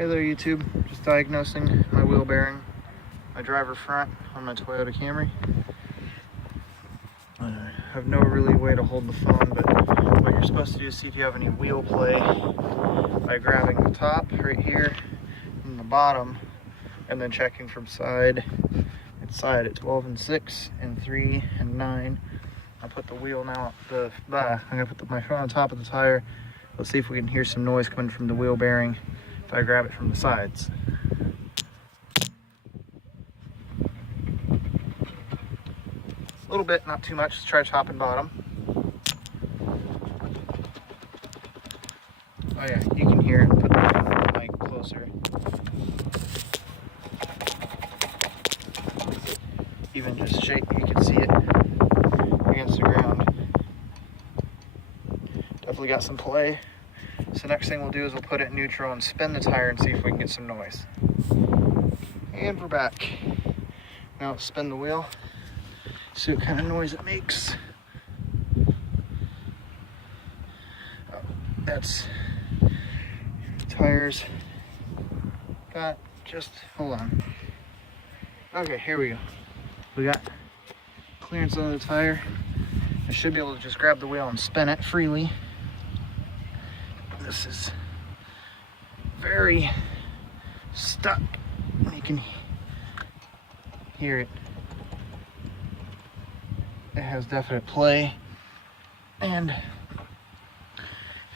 Hey there YouTube, just diagnosing my wheel bearing, my driver front on my Toyota Camry. I have no really way to hold the phone, but what you're supposed to do is see if you have any wheel play by grabbing the top right here and the bottom, and then checking from side and side at 12 and 6 and 3 and 9. I'll put the wheel now, I'm gonna put my phone on top of the tire. Let's see if we can hear some noise coming from the wheel bearing if I grab it from the sides. A little bit, not too much. Let's try top and bottom. Oh yeah, you can hear it. Put the mic closer. Even just shake, you can see it against the ground. Definitely got some play. So next thing we'll do is we'll put it in neutral and spin the tire and see if we can get some noise. And we're back. Now let's spin the wheel, see what kind of noise it makes. Oh, that's tires. Got just, hold on. Okay, here we go. We got clearance on the tire. I should be able to just grab the wheel and spin it freely. This is very stuck. You can hear it. It has definite play, and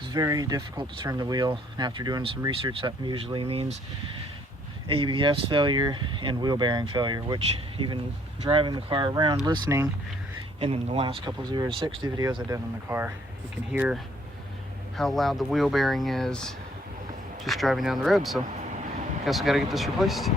it's very difficult to turn the wheel. And after doing some research, that usually means ABS failure and wheel bearing failure, which even driving the car around listening, and in the last couple 0 to 60 videos I did in the car, you can hear how loud the wheel bearing is just driving down the road. So I guess I gotta get this replaced.